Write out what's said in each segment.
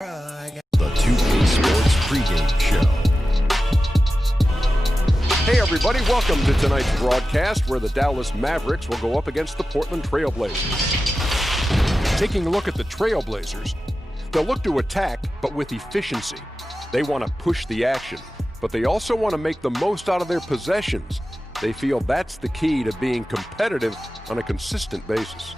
The 2K Sports pregame show. Hey everybody, welcome to tonight's broadcast where the Dallas Mavericks will go up against the Portland Trail Blazers. Taking a look at the Trail Blazers, they'll look to attack, but with efficiency. They want to push the action, but they also want to make the most out of their possessions. They feel that's the key to being competitive on a consistent basis.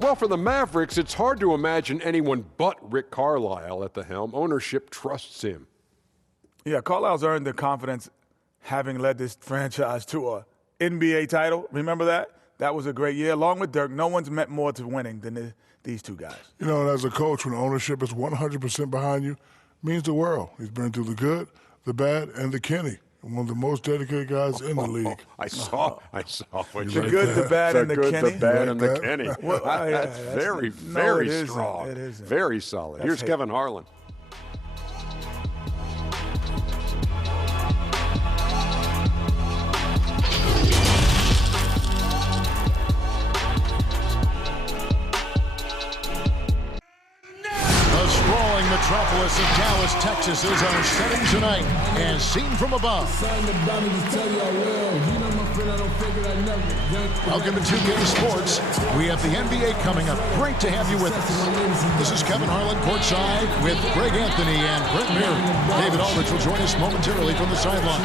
Well, for the Mavericks, it's hard to imagine anyone but Rick Carlisle at the helm. Ownership trusts him. Yeah, Carlisle's earned the confidence having led this franchise to an NBA title. Remember that? That was a great year. Along with Dirk, no one's meant more to winning than these two guys. You know, and as a coach, when ownership is 100% behind you, it means the world. He's been through the good, the bad, and the Kenny. One of the most dedicated guys in the league. I saw. The good, the bad, and the Kenny. The bad, and the Kenny. Well, that's very strong. It isn't. Very solid. Here's Kevin Harlan. Metropolis of Dallas, Texas is our setting tonight, as seen from above. Welcome to 2K Sports. We have the NBA coming up. Great to have you with us. This is Kevin Harlan courtside with Greg Anthony and Brent Meary. David Aldridge will join us momentarily from the sideline.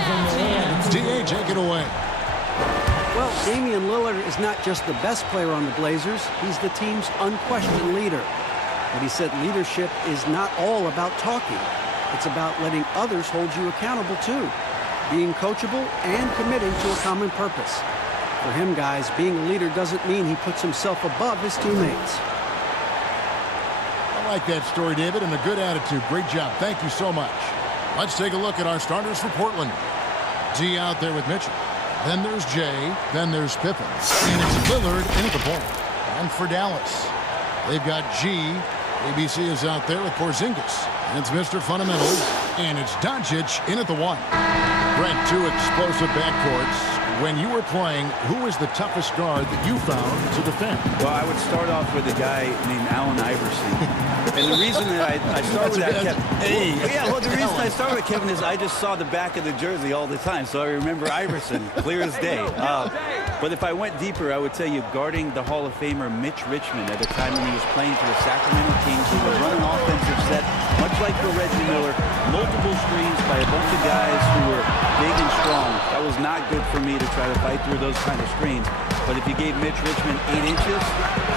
DA, take it away. Well, Damian Lillard is not just the best player on the Blazers. He's the team's unquestioned leader. But he said leadership is not all about talking. It's about letting others hold you accountable too. Being coachable and committing to a common purpose. For him, guys, being a leader doesn't mean he puts himself above his teammates. I like that story, David, and a good attitude. Great job. Thank you so much. Let's take a look at our starters for Portland. D out there with Mitchell. Then there's Jay. Then there's Pippen. And it's Lillard in at the point. And for Dallas, they've got G. ABC is out there with Porzingis. And it's Mr. Fundamentals. And it's Doncic in at the one. Brent, two explosive backcourts. When you were playing, who was the toughest guard that you found to defend? Well, I would start off with a guy named Allen Iverson. And the reason that I start with that, the reason I start with Kevin is I just saw the back of the jersey all the time, so I remember Iverson clear as day. But if I went deeper, I would tell you guarding the Hall of Famer Mitch Richmond at a time when he was playing for the Sacramento Kings. He would run an offensive set, much like for Reggie Miller, multiple screens by a bunch of guys who were big and strong. That was not good for me to try to fight through those kind of screens. But if you gave Mitch Richmond 8 inches,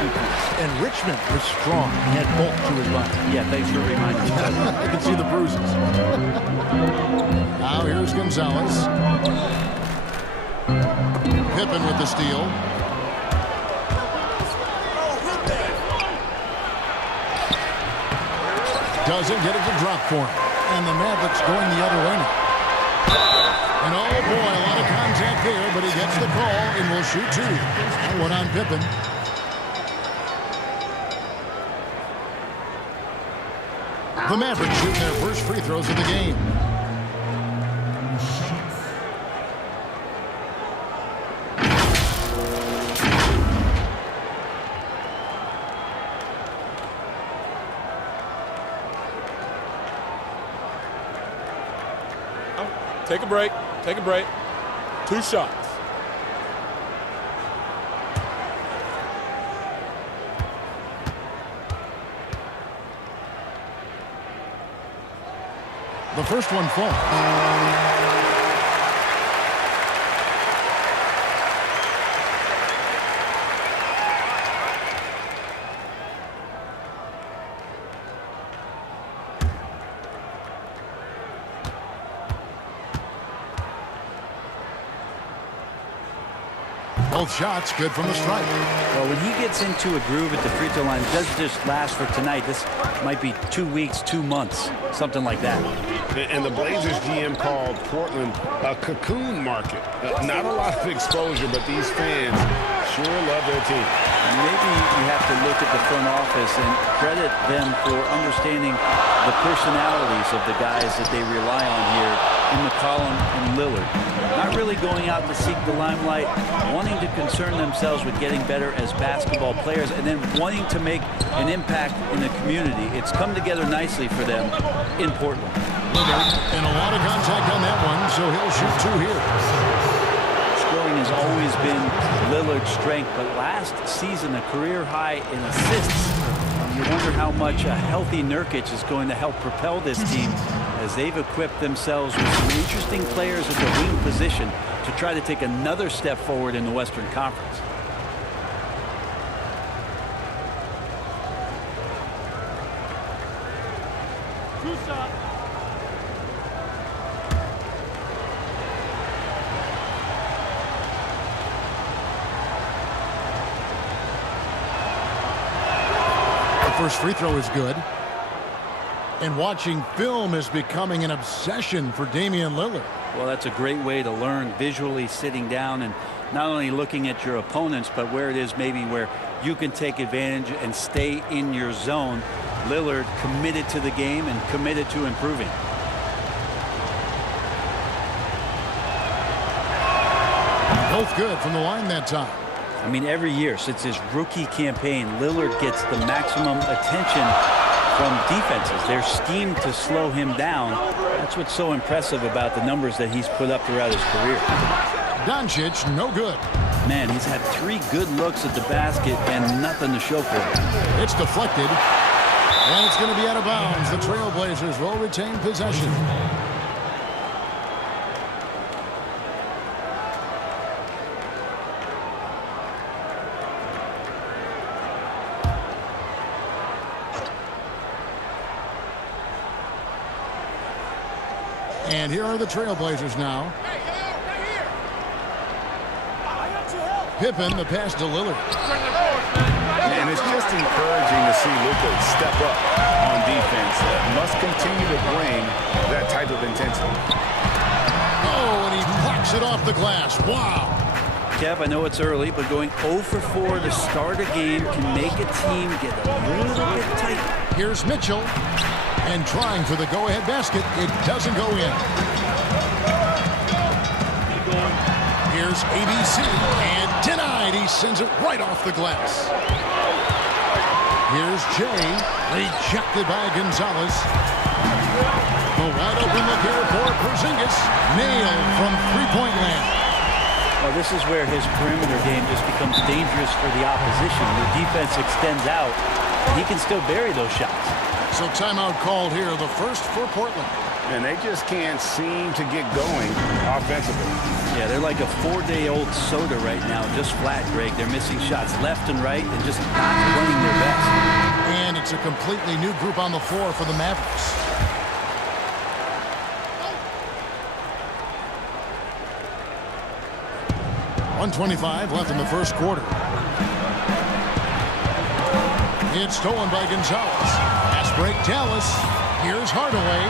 2 points. And Richmond was strong. He had bulk to his body. Yeah, thanks for reminding me. I can see the bruises. Now here's Gonzalez. Pippen with the steal. Doesn't get it to drop for him. And the Mavericks going the other way now. And oh boy, a lot of contact there, but he gets the call and will shoot two. That one on Pippen. The Mavericks shooting their first free throws of the game. Take a break. Take a break. 2 shots. The first one falls. Both shots good from the stripe. Well, when he gets into a groove at the free throw line, it doesn't just last for tonight. This might be 2 weeks, 2 months, something like that. And the Blazers GM called Portland a cocoon market. Not a lot of exposure, but these fans sure love their team. And maybe you have to look at the front office and credit them for understanding the personalities of the guys that they rely on here in McCollum and Lillard. Not not really going out to seek the limelight, wanting to concern themselves with getting better as basketball players, and then wanting to make an impact in the community. It's come together nicely for them in Portland. And a lot of contact on that one, so he'll shoot 2 here. Scoring has always been Lillard's strength, but last season a career high in assists. You wonder how much a healthy Nurkic is going to help propel this team as they've equipped themselves with some interesting players at the wing position to try to take another step forward in the Western Conference. First free throw is good. And watching film is becoming an obsession for Damian Lillard. Well, that's a great way to learn, visually sitting down and not only looking at your opponents, but where it is maybe where you can take advantage and stay in your zone. Lillard committed to the game and committed to improving. Both good from the line that time. I mean, every year since his rookie campaign, Lillard gets the maximum attention from defenses. They're schemed to slow him down. That's what's so impressive about the numbers that he's put up throughout his career. Doncic, no good. Man, he's had 3 good looks at the basket and nothing to show for it. It's deflected, and it's going to be out of bounds. The Trailblazers will retain possession. And here are the Trailblazers now. Pippen, the pass to Lillard. And it's just encouraging to see Luka step up on defense. Must continue to bring that type of intensity. Oh, and he blocks it off the glass. Wow. Kev, I know it's early, but going 0 for 4 to start a game can make a team get a little bit tight. Here's Mitchell. And trying for the go-ahead basket. It doesn't go in. Here's ABC. And denied. He sends it right off the glass. Here's Jay. Rejected by Gonzalez. The wide open look here for Porzingis. Nailed from three-point land. Well, this is where his perimeter game just becomes dangerous for the opposition. The defense extends out, and he can still bury those shots. So timeout called here, the first for Portland. And they just can't seem to get going offensively. Yeah, they're like a 4-day-old soda right now, just flat, Greg. They're missing shots left and right and just not running their best. And it's a completely new group on the floor for the Mavericks. .125 left in the first quarter. It's stolen by Gonzalez. Pass break, Dallas. Here's Hardaway.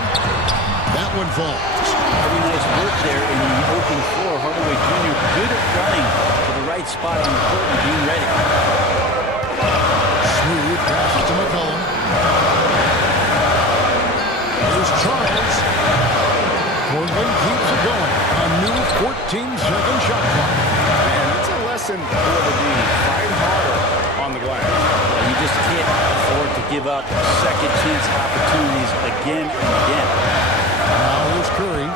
That one falls. Very nice work there in the open floor. Hardaway Jr. good at running to the right spot on the court and being ready. Smooth passes to McCollum. Here's Charles. Portland keeps it going. A new 14-second shot clock. And it's a lesson for the team. Fight harder on the glass. You just can't afford to give up second chance opportunities again and again. Now here's Curry.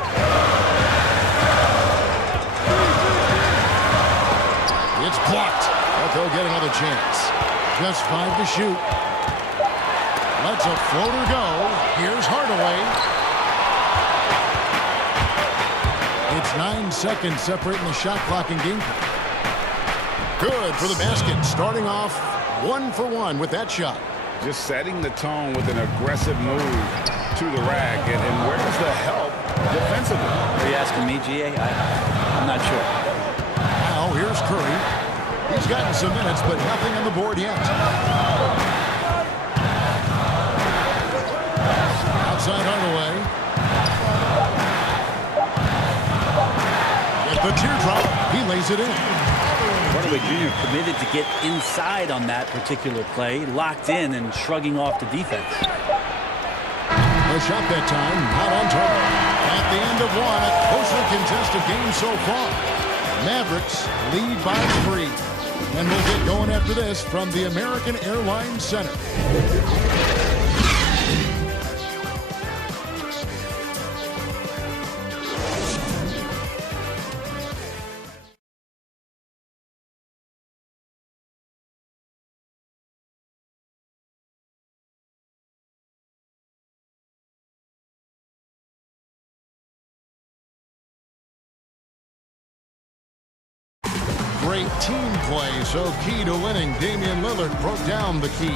It's blocked, but they'll get another chance. Just 5 to shoot. Lets a floater go. Here's Hardaway. It's 9 seconds separating the shot clock and game clock. Good for the basket. Starting off 1 for 1 with that shot. Just setting the tone with an aggressive move to the rack. And where's the help defensively? Are you asking me, GA? I'm not sure. Now here's Curry. He's gotten some minutes, but nothing on the board yet. Outside Hardaway. With the teardrop, he lays it in. Hardaway Jr. committed to get inside on that particular play, locked in and shrugging off the defense. A shot that time, not on target. At the end of one, a closely contested game so far. Mavericks lead by 3. And we'll get going after this from the American Airlines Center. Great team play, so key to winning. Damian Lillard broke down the key.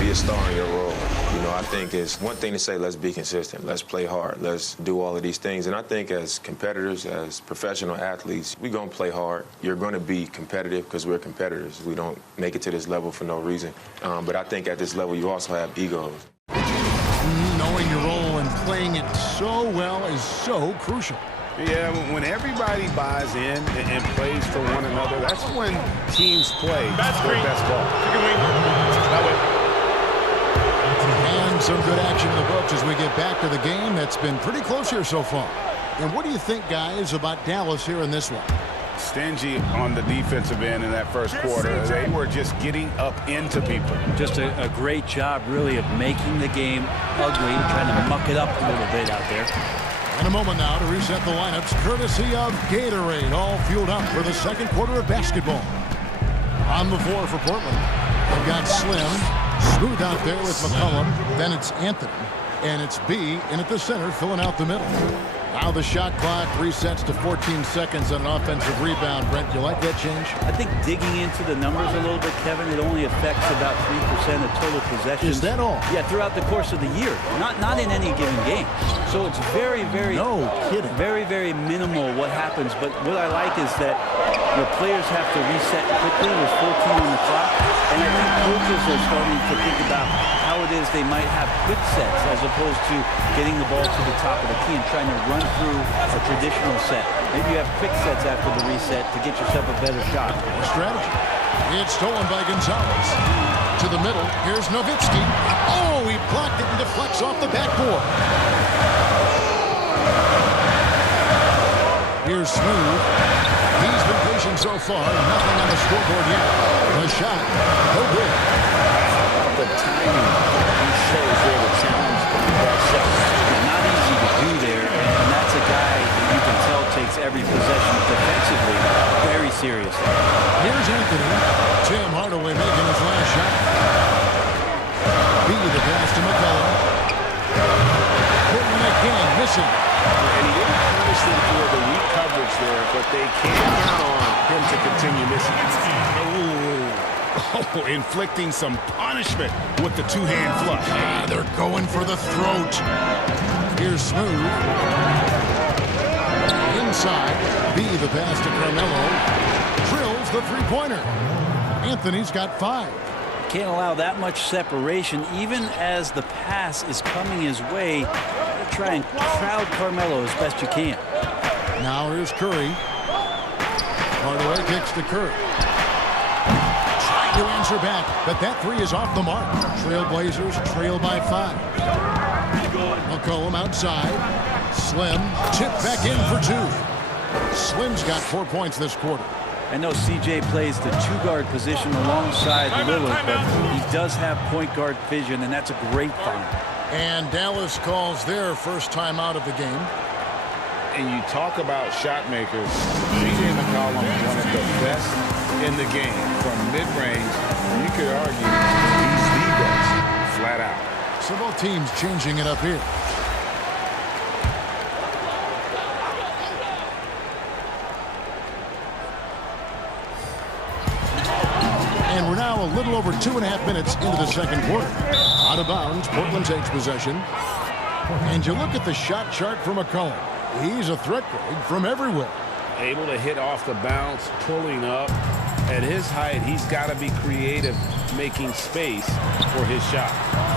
Be a star in your role. You know, I think it's one thing to say, let's be consistent, let's play hard, let's do all of these things. And I think as competitors, as professional athletes, we're going to play hard. You're going to be competitive because we're competitors. We don't make it to this level for no reason. But I think at this level, you also have egos. Knowing your role and playing it so well is so crucial. Yeah, when everybody buys in and plays for one another, that's when teams play their best ball. And some good action in the books as we get back to the game that's been pretty close here so far. And what do you think, guys, about Dallas here in this one? Stingy on the defensive end in that first quarter. They were just getting up into people. Just a great job, really, of making the game ugly, trying to muck it up a little bit out there. In a moment now to reset the lineups, courtesy of Gatorade, all fueled up for the second quarter of basketball. On the floor for Portland, they've got Slim, smooth out there with McCollum, then it's Anthony, and it's B in at the center, filling out the middle. Now the shot clock resets to 14 seconds on an offensive rebound. Brent, you like that change? I think digging into the numbers a little bit, Kevin, it only affects about 3% of total possessions. Is that all? Yeah, throughout the course of the year, not in any given game. So it's very, very, no kidding, very, very minimal what happens. But what I like is that the players have to reset quickly. There's 14 on the clock, and I think coaches are starting to think about how it is they might have quick sets as opposed to getting the ball to the top of the key and trying to run through a traditional set. Maybe you have quick sets after the reset to get yourself a better shot. A strategy. It's stolen by Gonzalez. To the middle. Here's Nowitzki. Oh, he blocked it and deflects off the backboard. Here's Smooth. He's been patient so far. Nothing on the scoreboard yet. The shot. No good. The timing he shows there to challenge that shot. Not easy to do there, and that's a guy that you can tell takes every possession defensively very seriously. Here's Anthony. Tim Hardaway making his last shot. B the pass to McCollum. Pippen again, missing. And he didn't punish them for the weak coverage there, but they can't count on him to continue missing. Oh, inflicting some punishment with the two-hand flush. They're going for the throat. Here's Smooth. Inside. B the pass to Carmelo. Drills the three-pointer. Anthony's got 5. Can't allow that much separation, even as the pass is coming his way. Try and crowd Carmelo as best you can. Now here's Curry. Hardaway kicks to Curry. Trying to answer back, but that 3 is off the mark. Trailblazers trail by 5. McCollum outside. Slim tipped back in for 2. Slim's got 4 points this quarter. I know CJ plays the 2-guard position alongside Lillard, but he does have point guard vision, and that's a great find. And Dallas calls their first time out of the game. And you talk about shot makers. CJ McCollum, one of the best in the game from mid-range. You could argue he's the best, flat out. So both teams changing it up here. And we're now a little over 2.5 minutes into the second quarter. Out of bounds, Portland takes possession. And you look at the shot chart for McCollum. He's a threat, Greg, from everywhere. Able to hit off the bounce, pulling up. At his height, he's got to be creative, making space for his shot.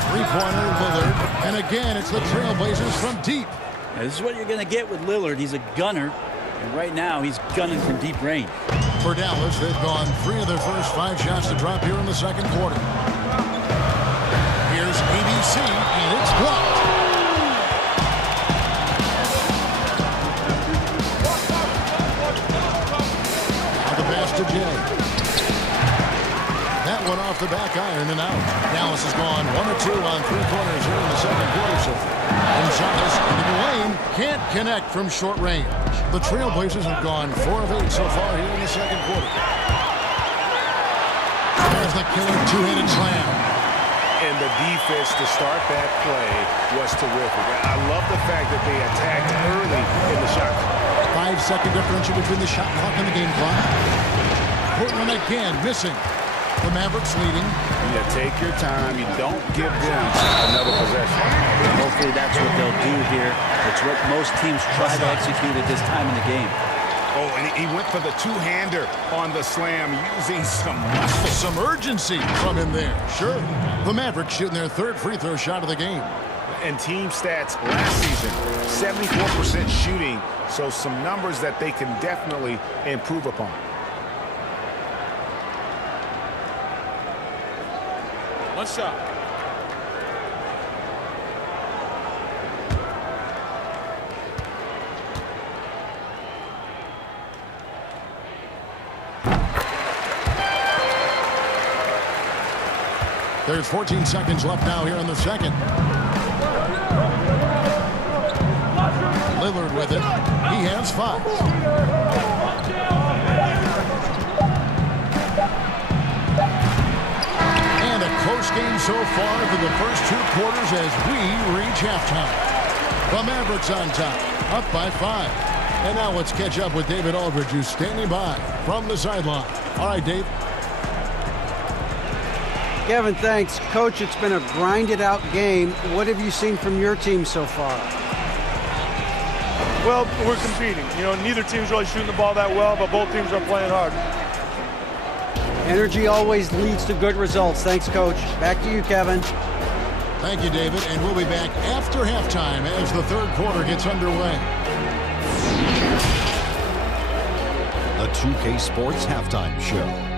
Three-pointer, Lillard. And again, it's the Trailblazers from deep. Now, this is what you're going to get with Lillard. He's a gunner. And right now, he's gunning from deep range. For Dallas, they've gone 3 of their first 5 shots to drop here in the second quarter. Here's ABC, and it's blocked. to Jay. That one off the back iron and out. Dallas has gone 1 of 2 on 3 corners here in the second quarter so far. Gonzalez into the lane. Can't connect from short range. The Trailblazers have gone 4 of 8 so far here in the second quarter. There's the killer two-handed slam. And the defense to start that play was terrific. I love the fact that they attacked early in the shot clock. 5-second differential between the shot clock and the game clock. Portland again missing. The Mavericks leading. You take your time. You don't give them another possession. Hopefully that's what they'll do here. It's what most teams try to execute at this time in the game. Oh, and he went for the two-hander on the slam using some muscle. Some urgency from him there. Sure. The Mavericks shooting their 3rd free throw shot of the game. And team stats last season, 74% shooting. So some numbers that they can definitely improve upon. One shot. There's 14 seconds left now here in the second. Lillard with it. He has 5. And a close game so far for the first 2 quarters as we reach halftime. The Mavericks on top, up by 5. And now let's catch up with David Aldridge, who's standing by from the sideline. All right, Dave. Kevin, thanks. Coach, it's been a grinded-out game. What have you seen from your team so far? Well, we're competing. You know, neither team's really shooting the ball that well, but both teams are playing hard. Energy always leads to good results. Thanks, Coach. Back to you, Kevin. Thank you, David. And we'll be back after halftime as the 3rd quarter gets underway. The 2K Sports Halftime Show.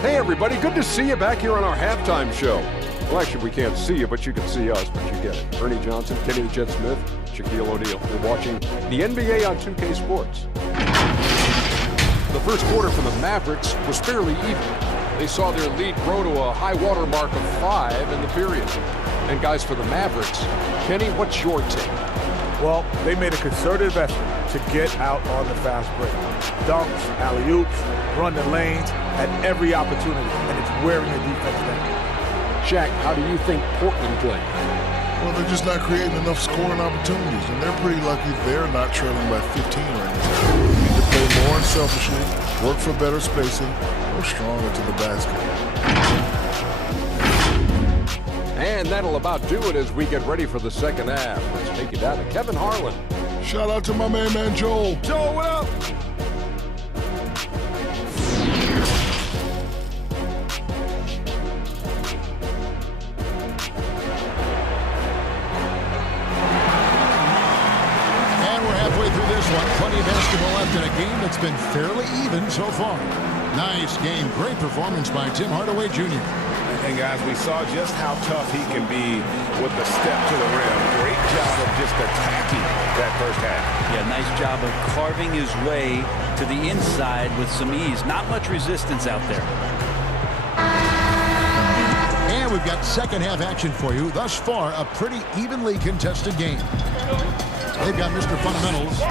Hey, everybody. Good to see you back here on our halftime show. Well, actually, we can't see you, but you can see us, but you get it. Ernie Johnson, Kenny the Jet Smith, Shaquille O'Neal. You're watching the NBA on 2K Sports. The first quarter for the Mavericks was fairly even. They saw their lead grow to a high water mark of 5 in the period. And guys, for the Mavericks, Kenny, what's your take? Well, they made a concerted effort to get out on the fast break. Dunks, alley-oops, run the lanes at every opportunity, and it's wearing the defense down. Shaq, how do you think Portland played? Well, they're just not creating enough scoring opportunities, and they're pretty lucky they're not trailing by 15 right now. You need to play more unselfishly, work for better spacing, go stronger to the basket. And that'll about do it as we get ready for the second half. Let's take it down to Kevin Harlan. Shout out to my man Joel. Joel, what up? Plenty of basketball left in a game that's been fairly even so far. Nice game. Great performance by Tim Hardaway Jr. And guys, we saw just how tough he can be with the step to the rim. Great job of just attacking that first half. Yeah, nice job of carving his way to the inside with some ease. Not much resistance out there. And we've got second half action for you. Thus far, a pretty evenly contested game. They've got Mr. Fundamentals.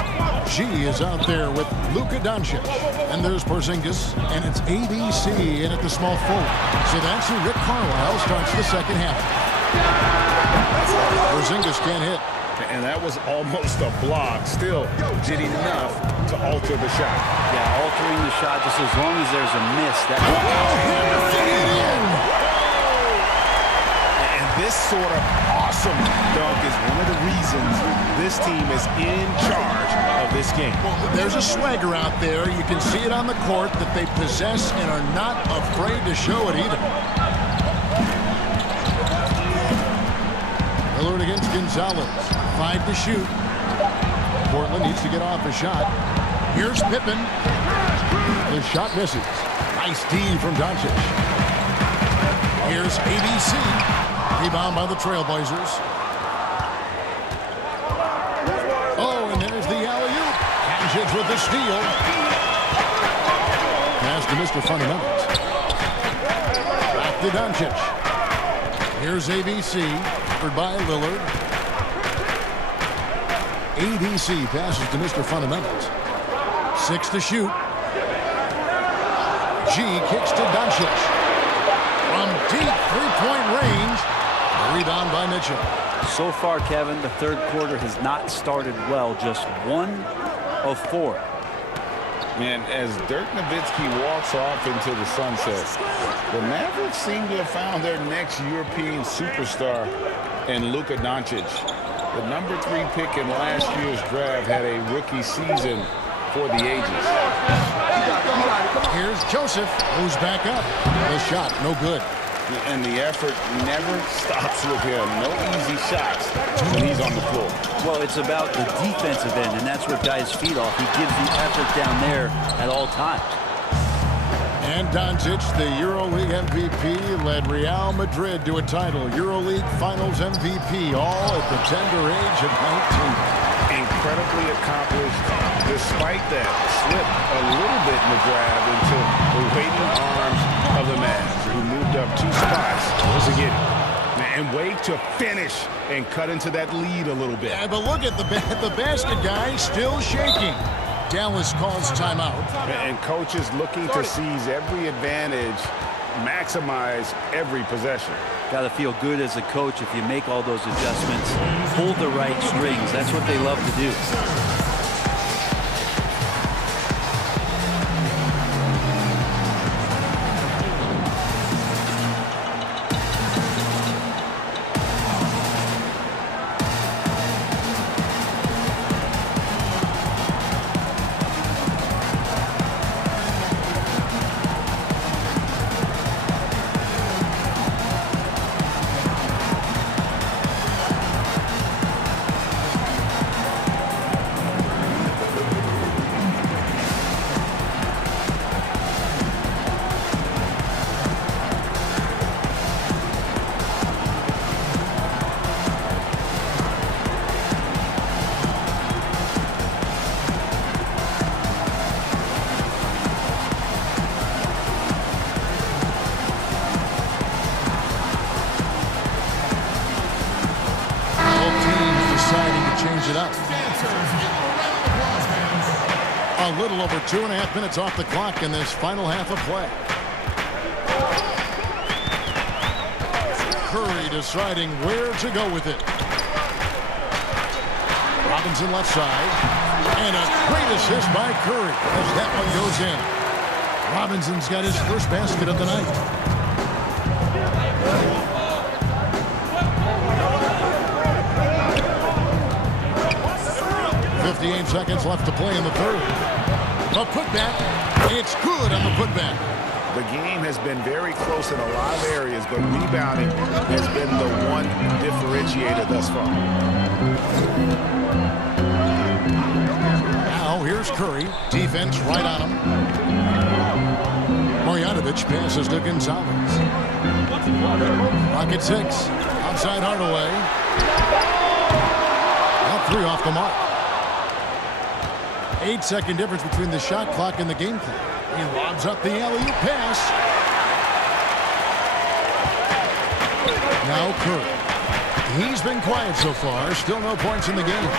G is out there with Luka Doncic. And there's Porzingis. And it's ABC in at the small forward. So that's who Rick Carlisle starts the second half. Porzingis can't hit. And that was almost a block. Still did enough to alter the shot. Yeah, altering the shot just as long as there's a miss. And this sort of awesome dunk is one of the reasons this team is in charge of this game. Well, there's a swagger out there. You can see it on the court that they possess and are not afraid to show it either. Lillard against Gonzalez. 5 to shoot. Portland needs to get off a shot. Here's Pippen. The shot misses. Nice D from Doncic. Here's ABC. Rebound by the Trailblazers. Oh, and there's the alley-oop. Doncic with the steal. to Mr. Fundamentals. Back to Doncic. Here's ABC, covered by Lillard. ABC passes to Mr. Fundamentals. 6 to shoot. G kicks to Doncic. From deep three-point range. Rebound by Mitchell. So far, Kevin, the third quarter has not started well. Just 1 of 4. And as Dirk Nowitzki walks off into the sunset, the Mavericks seem to have found their next European superstar in Luka Doncic. The number 3 pick in last year's draft had a rookie season for the ages. Here's Joseph, who's back up. The shot, no good. And the effort never stops with him. No easy shots when he's on the floor. Well, it's about the defensive end, and that's what guys feed off. He gives the effort down there at all times. And Doncic, the EuroLeague MVP, led Real Madrid to a title. EuroLeague Finals MVP, all at the tender age of 19. Incredibly accomplished, despite that slip a little bit in the grab into the waiting arms of the Mavs, who moved up 2 spots to get it. And wait to finish and cut into that lead a little bit. Yeah, but look at the basket guy still shaking. Dallas calls timeout. And coaches looking to seize every advantage, maximize every possession. Got to feel good as a coach if you make all those adjustments, pull the right strings. That's what they love to do. A little over 2.5 minutes off the clock in this final half of play. Curry deciding where to go with it. Robinson left side. And a great assist by Curry as that one goes in. Robinson's got his first basket of the night. 58 seconds left to play in the third. A putback. It's good on the putback. The game has been very close in a lot of areas, but rebounding has been the one differentiator thus far. Now here's Curry. Defense right on him. Marjanovic passes to Gonzalez. Pocket 6. Outside Hardaway. Now 3 off the mark. 8-second difference between the shot clock and the game clock. He lobs up the alley-oop pass. Now Curry. He's been quiet so far. Still no points in the game.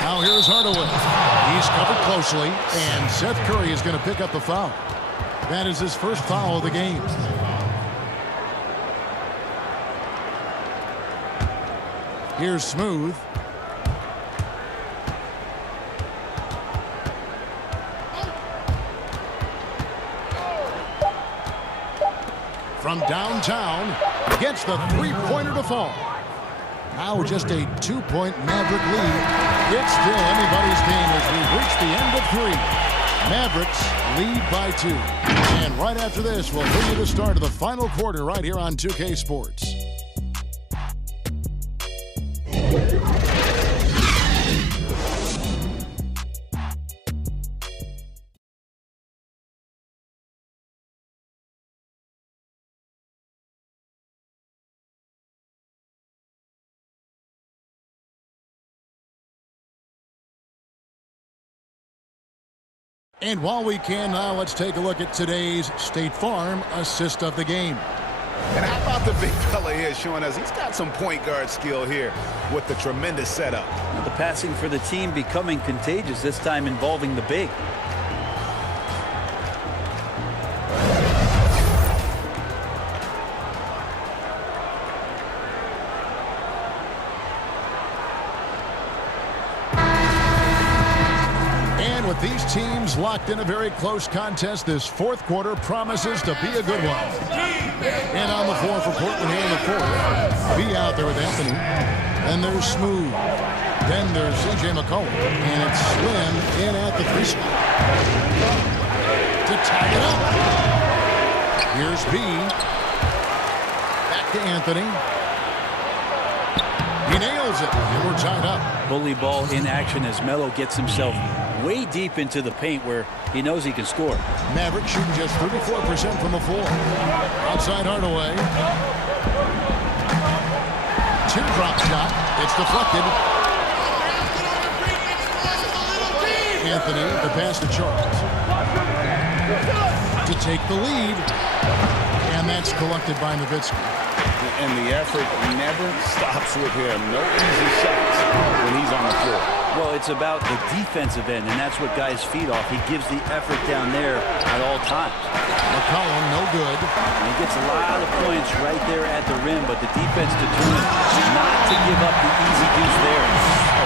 Now here's Hardaway. He's covered closely, and Seth Curry is going to pick up the foul. That is his first foul of the game. Here's Smooth. From downtown, gets the three-pointer to fall. Now just a 2-point Maverick lead. It's still anybody's game as we reach the end of 3. Mavericks lead by 2. And right after this, we'll bring you the start of the final quarter right here on 2K Sports. And while we can now, let's take a look at today's State Farm assist of the game. And how about the big fella here showing us he's got some point guard skill here with the tremendous setup. The passing for the team becoming contagious, this time involving the big. With these teams locked in a very close contest, this fourth quarter promises to be a good one. And on the floor for Portland here in the fourth. Be out there with Anthony. Then there's Smooth. Then there's C.J. McCollum. And it's Slim in at the 3 spot. To tie it up. Here's B. Back to Anthony. He nails it. And we're tied up. Bully ball in action as Melo gets himself way deep into the paint where he knows he can score. Mavericks shooting just 34% from the floor. Outside Hardaway. Teardrop shot. It's deflected. Anthony, the pass to Charles. To take the lead. And that's collected by Nowitzki. And the effort never stops with him. No easy shots when he's on the floor. Well, it's about the defensive end, and that's what guys feed off. He gives the effort down there at all times. McCollum, no good. And he gets a lot of points right there at the rim, but the defense determined not to give up the easy deuce there.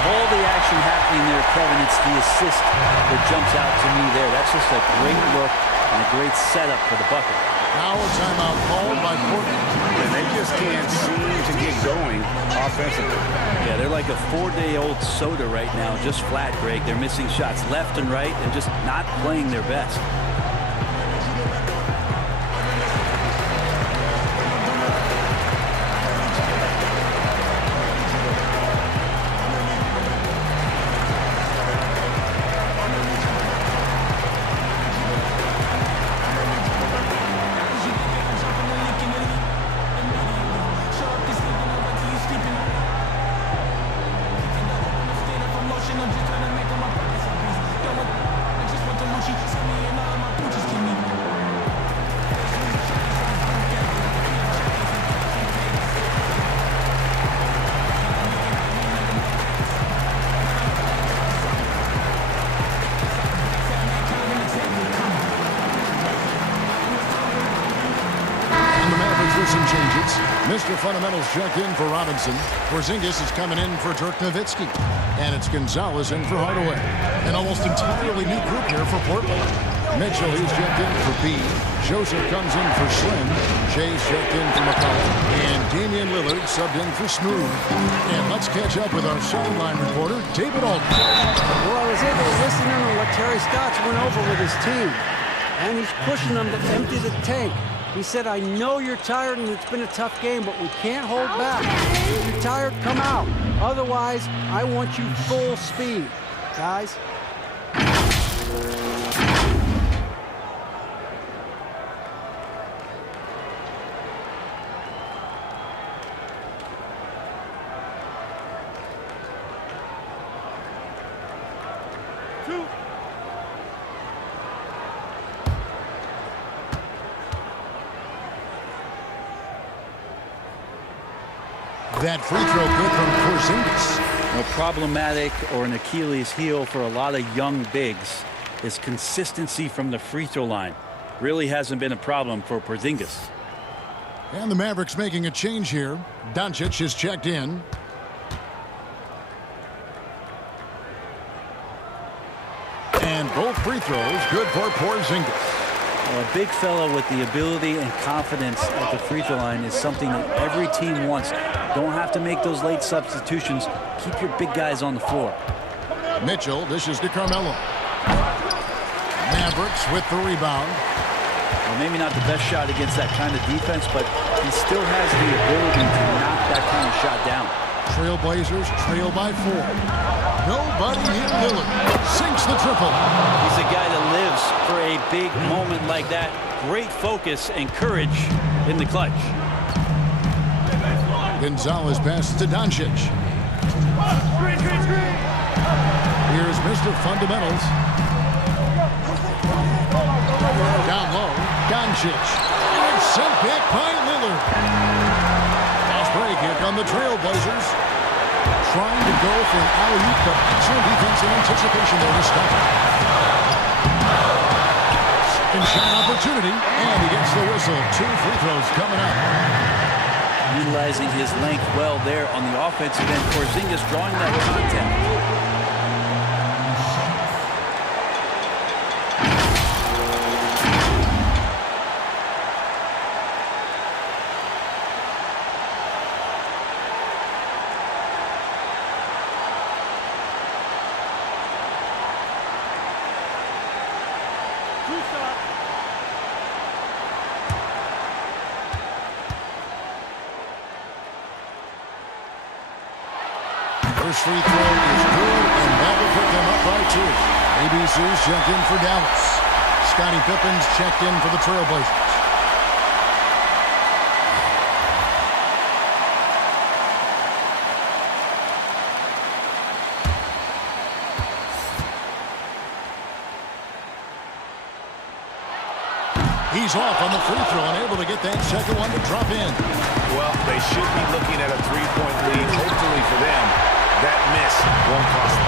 Of all the action happening there, Kevin, it's the assist that jumps out to me there. That's just a great look and a great setup for the bucket. Now a timeout called by Portland. And they just can't seem to get going offensively. Yeah, they're like a 4-day-old soda right now, just flat, Greg. They're missing shots left and right and just not playing their best. Some changes. Mr. Fundamentals checked in for Robinson. Porzingis is coming in for Dirk Nowitzki. And it's Gonzalez in for Hardaway. An almost entirely new group here for Portland. Mitchell, he's checked in for B. Joseph comes in for Slim. Jay's checked in for McCollum. And Damian Lillard subbed in for Smooth. And let's catch up with our sideline reporter, David Altman. Well, I was able to listen in on what Terry Stotts went over with his team. And he's pushing them to empty the tank. He said, I know you're tired and it's been a tough game, but we can't hold back. If you're tired, come out. Otherwise, I want you full speed, guys. That free throw good from Porzingis. Problematic or an Achilles heel for a lot of young bigs is consistency from the free throw line. Really hasn't been a problem for Porzingis. And the Mavericks making a change here. Doncic is checked in. And both free throws good for Porzingis. Well, a big fella with the ability and confidence at the free throw line is something that every team wants. Don't have to make those late substitutions. Keep your big guys on the floor. Mitchell, this is to Carmelo. Mavericks with the rebound. Well, maybe not the best shot against that kind of defense, but he still has the ability to knock that kind of shot down. Trailblazers trail by 4. Nobody near Lillard. Sinks the triple. He's a guy that lives for a big moment like that. Great focus and courage in the clutch. Gonzalez passes to Doncic. Here's Mr. Fundamentals. Down low, Doncic. And it's sent back by Lillard. Fast break. Here come the Trailblazers. Trying to go for an alley-oop, but excellent defense and anticipation there to stop it. Second shot opportunity, and he gets the whistle. 2 free throws coming up. Utilizing his length well there on the offensive end. Porzingis drawing that contact. First free throw is good, and that will put them up by 2. ABC's checked in for Dallas. Scottie Pippen's checked in for the Trailblazers. He's off on the free throw, unable to get that second one to drop in. Well, they should be looking at a 3-point lead, hopefully for them. That miss won't cost them.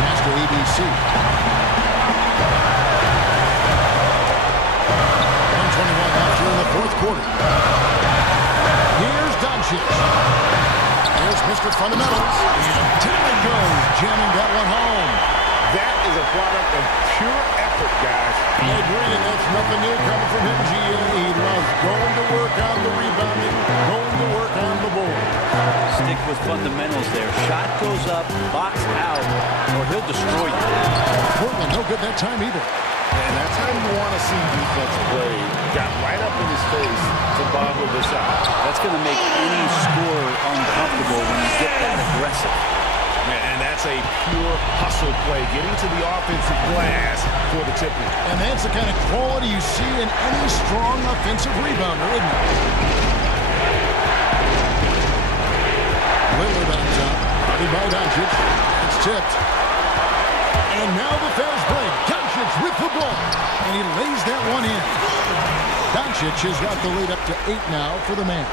Pass to ABC. 1:21 left here in the fourth quarter. Here's Doncic. Here's Mr. Fundamentals. And down it goes, jamming that one home. That is a product of pure effort, guys. I agree, and that's nothing new coming from him, GA. He loves going to work on the rebounding, going to work on the board. Stick with fundamentals there. Shot goes up, box out, or he'll destroy you. Portland, no good that time either. And that's how you want to see defense play. Got right up in his face to boggle the shot. That's going to make any scorer uncomfortable when you get that aggressive. And that's a pure hustle play, getting to the offensive glass for the tip. And that's the kind of quality you see in any strong offensive rebounder, isn't it? Lillard on top, guarded by Doncic. It's tipped. And now the fast break. Doncic with the ball. And he lays that one in. Doncic has got the lead up to 8 now for the Mavs.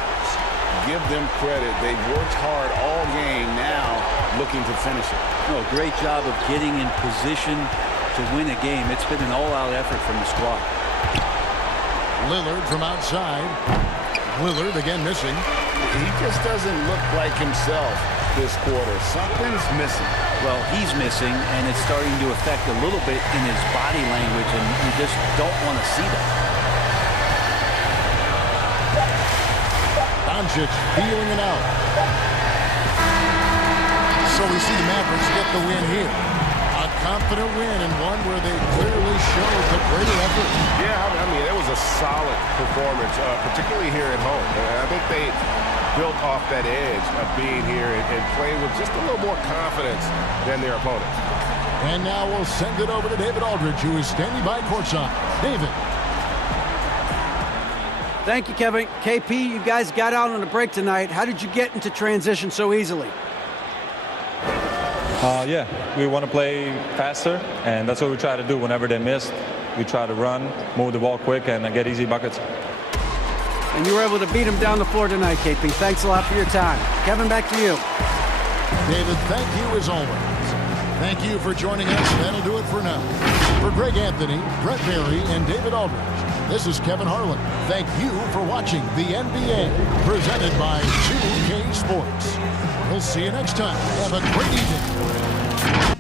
Give them credit. They've worked hard all game, now looking to finish it. No, great job of getting in position to win a game. It's been an all-out effort from the squad. Lillard from outside. Lillard again missing. He just doesn't look like himself this quarter. Something's missing. Well, he's missing, and it's starting to affect a little bit in his body language, and you just don't want to see that. Doncic feeling it out. So we see the Mavericks get the win here. A confident win, and one where they clearly showed the greater effort. Yeah, I mean, it was a solid performance, particularly here at home. I think they built off that edge of being here and playing with just a little more confidence than their opponents. And now we'll send it over to David Aldridge, who is standing by courtside. David. Thank you, Kevin. KP, you guys got out on a break tonight. How did you get into transition so easily? Yeah, we want to play faster, and that's what we try to do whenever they miss. We try to run, move the ball quick, and get easy buckets. And you were able to beat them down the floor tonight, KP. Thanks a lot for your time. Kevin, back to you. David, thank you as always. Thank you for joining us. That'll do it for now. For Greg Anthony, Brett Berry, and David Aldridge, this is Kevin Harlan. Thank you for watching the NBA, presented by 2K Sports. We'll see you next time. Have a great evening.